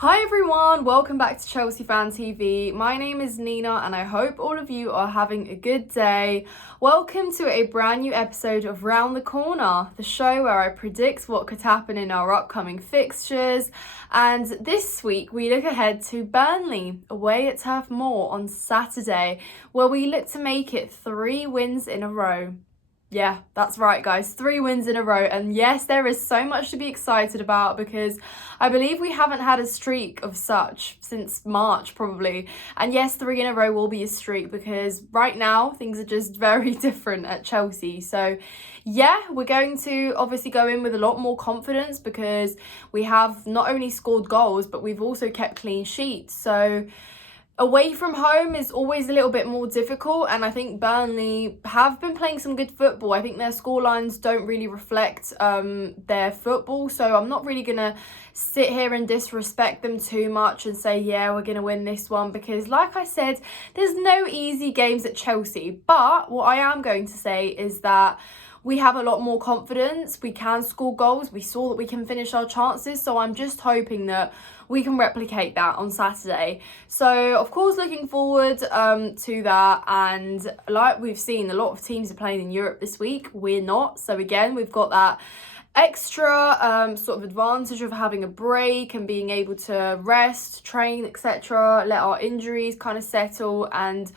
Hi everyone, welcome back to Chelsea Fan TV. My name is Nina and I hope all of you are having a good day. Welcome to a brand new episode of Round the Corner, the show where I predict what could happen in our upcoming fixtures. And this week we look ahead to Burnley, away at Turf Moor on Saturday, where we look to make it 3 wins in a row. Yeah, that's right, guys. 3 wins in a row. And yes, there is so much to be excited about because I believe we haven't had a streak of such since March, probably. And yes, 3 in a row will be a streak because right now things are just very different at Chelsea. So yeah, we're going to obviously go in with a lot more confidence because we have not only scored goals, but we've also kept clean sheets. So away from home is always a little bit more difficult, and I think Burnley have been playing some good football. I think their scorelines don't really reflect their football, so I'm not really going to sit here and disrespect them too much and say, yeah, we're going to win this one, because like I said, there's no easy games at Chelsea. But what I am going to say is that we have a lot more confidence. We can score goals. We saw that we can finish our chances. So I'm just hoping that we can replicate that on Saturday. So, of course, looking forward to that. And like we've seen, a lot of teams are playing in Europe this week. We're not. So, again, we've got that extra sort of advantage of having a break and being able to rest, train, etc., let our injuries kind of settle. And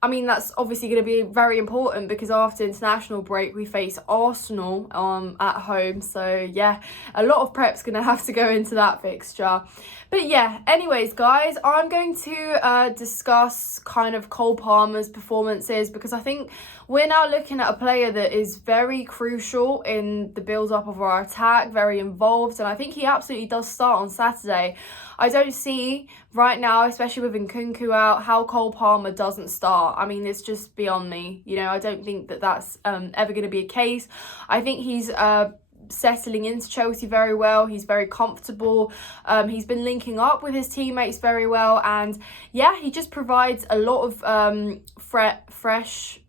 I mean, that's obviously going to be very important because after international break, we face Arsenal at home. So, yeah, a lot of prep's going to have to go into that fixture. But, yeah, anyways, guys, I'm going to discuss kind of Cole Palmer's performances because I think we're now looking at a player that is very crucial in the build-up of our attack, very involved, and I think he absolutely does start on Saturday. I don't see right now, especially with Nkunku out, how Cole Palmer doesn't start. I mean, it's just beyond me. You know, I don't think that that's ever going to be a case. I think he's settling into Chelsea very well. He's very comfortable. He's been linking up with his teammates very well. And yeah, he just provides a lot of fresh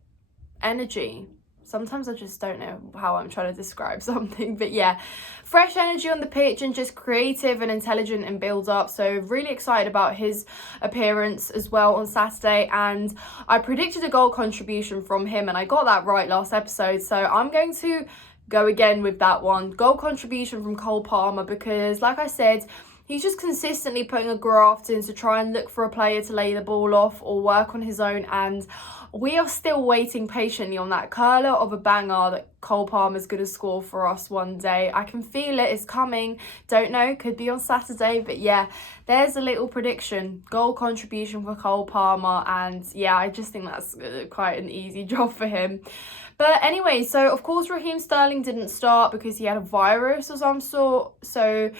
energy. Sometimes I just don't know how I'm trying to describe something, but yeah, fresh energy on the pitch and just creative and intelligent and build up. So really excited about his appearance as well on Saturday. And I predicted a goal contribution from him and I got that right last episode. So I'm going to go again with that one. Goal contribution from Cole Palmer because, like I said, he's just consistently putting a graft in to try and look for a player to lay the ball off or work on his own. And we are still waiting patiently on that curler of a banger that Cole Palmer's going to score for us one day. I can feel it. It's coming. Don't know. Could be on Saturday. But yeah, there's a little prediction. Goal contribution for Cole Palmer. And yeah, I just think that's quite an easy job for him. But anyway, so of course Raheem Sterling didn't start because he had a virus of some sort. So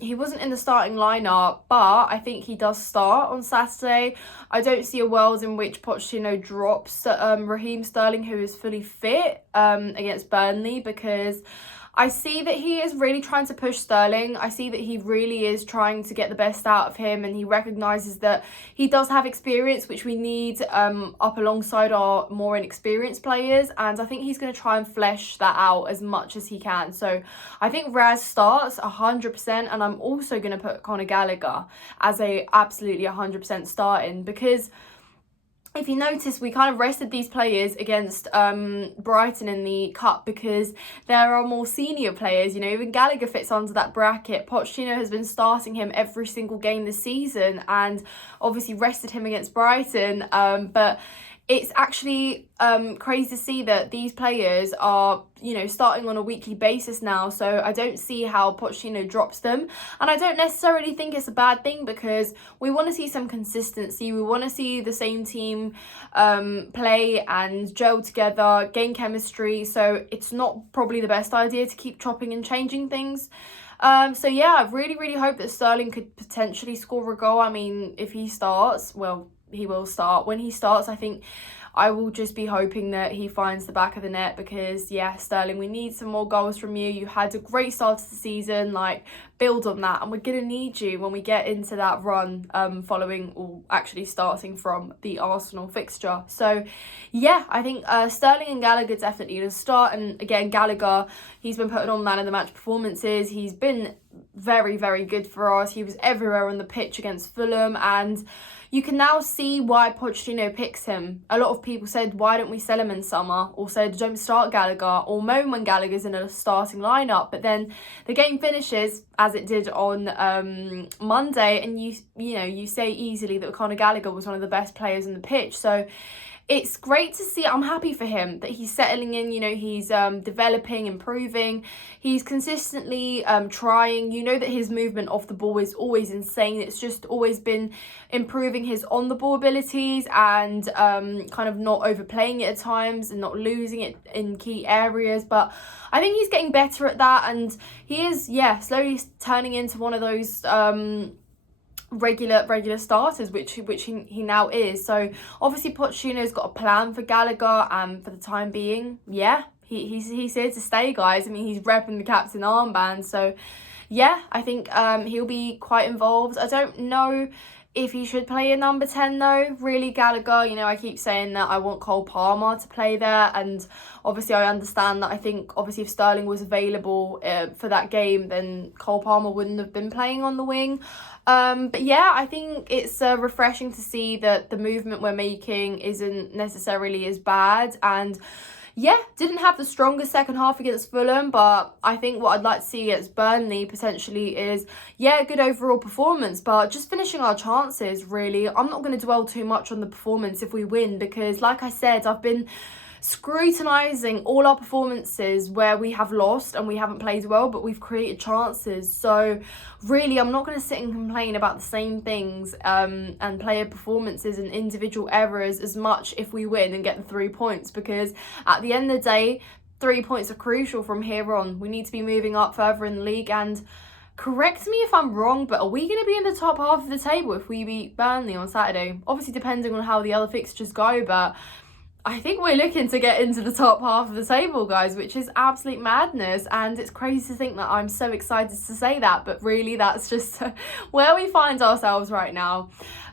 he wasn't in the starting lineup, but I think he does start on Saturday. I don't see a world in which Pochettino drops Raheem Sterling, who is fully fit, against Burnley, because I see that he is really trying to push Sterling. I see that he really is trying to get the best out of him, and he recognises that he does have experience, which we need up alongside our more inexperienced players. And I think he's going to try and flesh that out as much as he can. So I think Raz starts 100%, and I'm also going to put Conor Gallagher as a absolutely 100% starting because if you notice, we kind of rested these players against Brighton in the Cup because there are more senior players. You know, even Gallagher fits under that bracket. Pochettino has been starting him every single game this season and obviously rested him against Brighton. But it's actually crazy to see that these players are, you know, starting on a weekly basis now. So I don't see how Pochettino drops them. And I don't necessarily think it's a bad thing because we want to see some consistency. We want to see the same team play and gel together, gain chemistry. So it's not probably the best idea to keep chopping and changing things. So yeah, I really hope that Sterling could potentially score a goal. I mean, if he starts, well, he will start. When he starts, I think I will just be hoping that he finds the back of the net because, yeah, Sterling, we need some more goals from you. You had a great start to the season, like build on that, and we're going to need you when we get into that run following, or actually starting from the Arsenal fixture. So yeah, I think Sterling and Gallagher definitely need to start. And again, Gallagher, he's been putting on man of the match performances. He's been very, very good for us. He was everywhere on the pitch against Fulham, and you can now see why Pochettino picks him. A lot of people said, why don't we sell him in summer? Or said, don't start Gallagher, or moan when Gallagher's in a starting lineup. But then the game finishes, as it did on Monday, and you say easily that Conor Gallagher was one of the best players on the pitch. So it's great to see. I'm happy for him that he's settling in. He's developing, improving. He's consistently trying. That his movement off the ball is always insane. It's just always been improving his on the ball abilities, and kind of not overplaying it at times and not losing it in key areas. But I think he's getting better at that, and he is slowly turning into one of those regular starters, which he now is. So obviously Pochettino's got a plan for Gallagher, and for the time being, he's here to stay, guys. I mean, he's repping the captain armband, so I think he'll be quite involved. I don't know if he should play a number 10 though, really, Gallagher. I keep saying that I want Cole Palmer to play there, and obviously I understand that. I think obviously if Sterling was available for that game, then Cole Palmer wouldn't have been playing on the wing. But I think it's refreshing to see that the movement we're making isn't necessarily as bad, and didn't have the strongest second half against Fulham, but I think what I'd like to see against Burnley potentially is, good overall performance, but just finishing our chances, really. I'm not going to dwell too much on the performance if we win, because like I said, I've been scrutinising all our performances where we have lost and we haven't played well, but we've created chances. So really, I'm not going to sit and complain about the same things and player performances and individual errors as much if we win and get the 3 points, because at the end of the day, 3 points are crucial from here on. We need to be moving up further in the league, and correct me if I'm wrong, but are we going to be in the top half of the table if we beat Burnley on Saturday? Obviously depending on how the other fixtures go, but I think we're looking to get into the top half of the table, guys, which is absolute madness. And it's crazy to think that I'm so excited to say that, but really that's just where we find ourselves right now.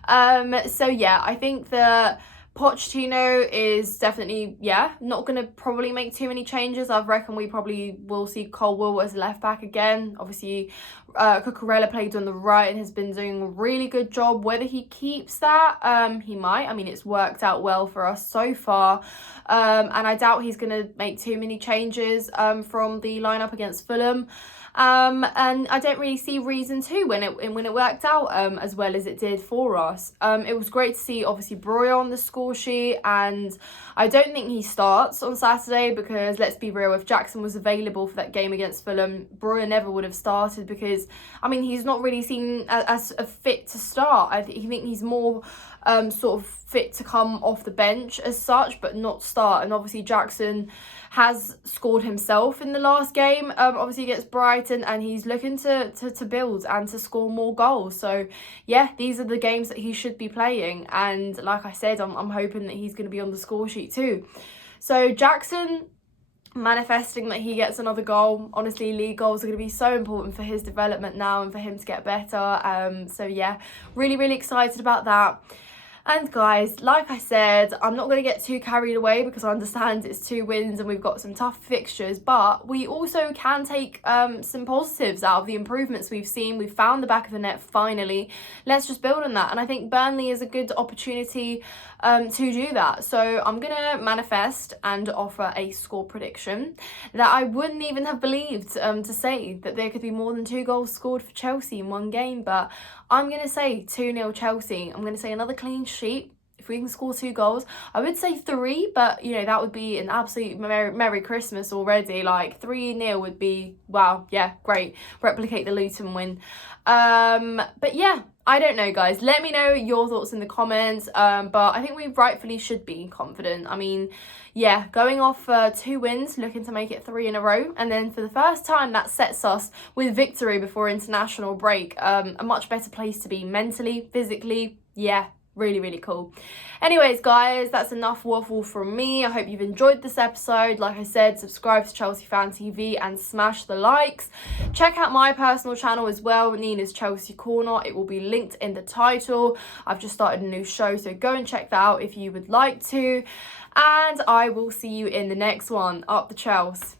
I think that Pochettino is definitely, not going to probably make too many changes. I reckon we probably will see Colwell as left back again. Obviously, Cucurella played on the right and has been doing a really good job. Whether he keeps that, he might. I mean, it's worked out well for us so far. And I doubt he's going to make too many changes from the lineup against Fulham. And I don't really see reason to when it worked out as well as it did for us. It was great to see obviously Breuer on the score sheet, and I don't think he starts on Saturday, because let's be real, if Jackson was available for that game against Fulham, Breuer never would have started, because I mean he's not really seen as a fit to start. I think he's more sort of fit to come off the bench as such, but not start. And obviously Jackson has scored himself in the last game, obviously against Brighton, and he's looking to build and to score more goals. So these are the games that he should be playing, and like I said, I'm hoping that he's going to be on the score sheet too. So Jackson, manifesting that he gets another goal. Honestly, league goals are going to be so important for his development now and for him to get better. Really, really excited about that. And guys, like I said, I'm not going to get too carried away, because I understand it's 2 wins and we've got some tough fixtures, but we also can take some positives out of the improvements we've seen. We've found the back of the net finally. Let's just build on that. And I think Burnley is a good opportunity to do that. So I'm going to manifest and offer a score prediction that I wouldn't even have believed to say that there could be more than 2 goals scored for Chelsea in one game, but I'm going to say 2-0 Chelsea. I'm going to say another clean sheet. If we can score 2 goals, I would say 3, but that would be an absolute Merry Christmas already. Like 3-0 would be, wow, great. Replicate the Luton win. I don't know, guys. Let me know your thoughts in the comments. But I think we rightfully should be confident. I mean, going off 2 wins, looking to make it 3 in a row. And then for the first time, that sets us with victory before international break. A much better place to be mentally, physically. Really, really cool. Anyways, guys, that's enough waffle from me. I hope you've enjoyed this episode. Like I said, subscribe to Chelsea Fan TV and smash the likes. Check out my personal channel as well, Nina's Chelsea Corner. It will be linked in the title. I've just started a new show, so go and check that out if you would like to. And I will see you in the next one. Up the Chelsea.